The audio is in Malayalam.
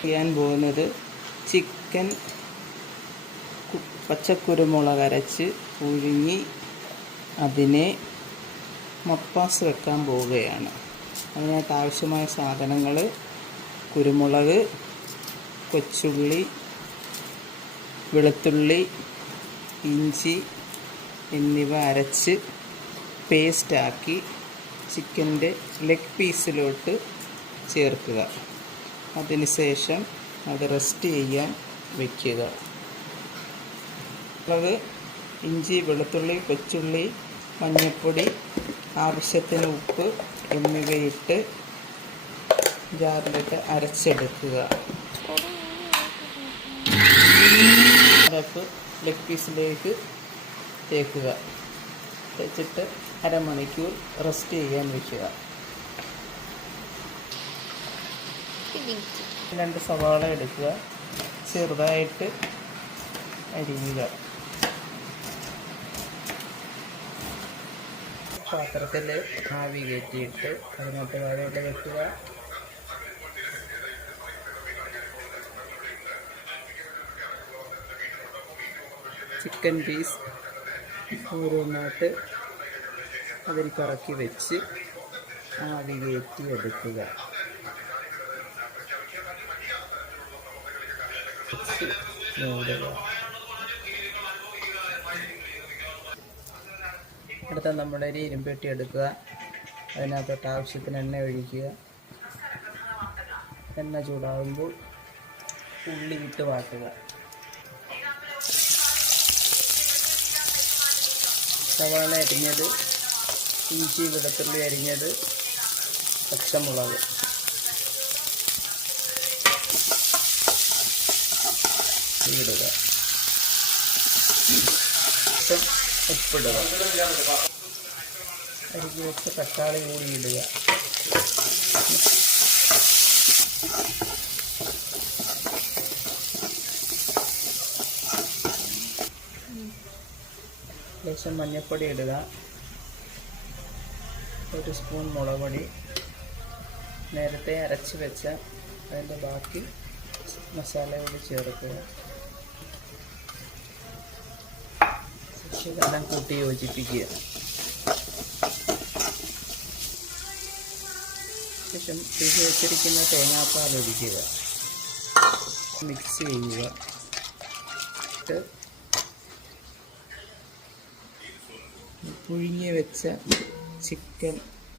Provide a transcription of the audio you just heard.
ചെയ്യാൻ പോകുന്നത് ചിക്കൻ പച്ചക്കുരുമുളക് അരച്ച് പുഴുങ്ങി അതിനെ മപ്പാസ് വെക്കാൻ പോവുകയാണ്. അതിനകത്ത് ആവശ്യമായ സാധനങ്ങൾ കുരുമുളക്, കൊച്ചുള്ളി, വെളുത്തുള്ളി, ഇഞ്ചി എന്നിവ അരച്ച് പേസ്റ്റാക്കി ചിക്കൻ്റെ ലെഗ് പീസിലോട്ട് ചേർക്കുക. അതിനുശേഷം അത് റെസ്റ്റ് ചെയ്യാൻ വയ്ക്കുക. മുളക്, ഇഞ്ചി, വെളുത്തുള്ളി, കൊച്ചുള്ളി, മഞ്ഞൾപ്പൊടി, ആവശ്യത്തിന് ഉപ്പ് എന്നിവയിട്ട് ജാറിലിട്ട് അരച്ചെടുക്കുക. അരപ്പ് ലെഗ് പീസിലേക്ക് തേക്കുക. തേച്ചിട്ട് അരമണിക്കൂർ റെസ്റ്റ് ചെയ്യാൻ വയ്ക്കുക. 2 സവാള എടുക്കുക, ചെറുതായിട്ട് അരിയുക. പാത്രത്തിൽ ആവി കയറ്റിയിട്ട് അതിനകത്ത് വാഴയില വെക്കുക. ചിക്കൻ പീസ് ഓരോന്നായിട്ട് അതിൽ കറക്കി വെച്ച് ആവി കയറ്റി എടുക്കുക. അടുത്ത നമ്മുടെ ഒരു ഇരുമ്പെട്ടി എടുക്കുക. അതിനകത്തോട്ട് ആവശ്യത്തിന് എണ്ണ ഒഴിക്കുക. എണ്ണ ചൂടാകുമ്പോൾ ഉള്ളി ഇട്ട് വാട്ടുക. സവാള അരിഞ്ഞത്, ഇഞ്ചി, വെളുത്തുള്ളി അരിഞ്ഞത്, പച്ചമുളക് ഇടുക. ഉപ്പിടുക. അരിഞ്ഞ് വെച്ച തക്കാളി കൂടി ഇടുക. ലേശം മഞ്ഞൾപ്പൊടി ഇടുക. 1 സ്പൂൺ മുളക് പൊടി. നേരത്തെ അരച്ച് വെച്ച അതിൻ്റെ ബാക്കി മസാല കൂടി ചേർക്കുക. എല്ലാം കൂട്ടി യോജിപ്പിക്കുക. ശേഷം പിഴിഞ്ഞ് വെച്ചിരിക്കുന്ന തേങ്ങാപ്പാൽ ഒഴിക്കുക. മിക്സ് ചെയ്യുക. പുഴുങ്ങി വെച്ച ചിക്കൻ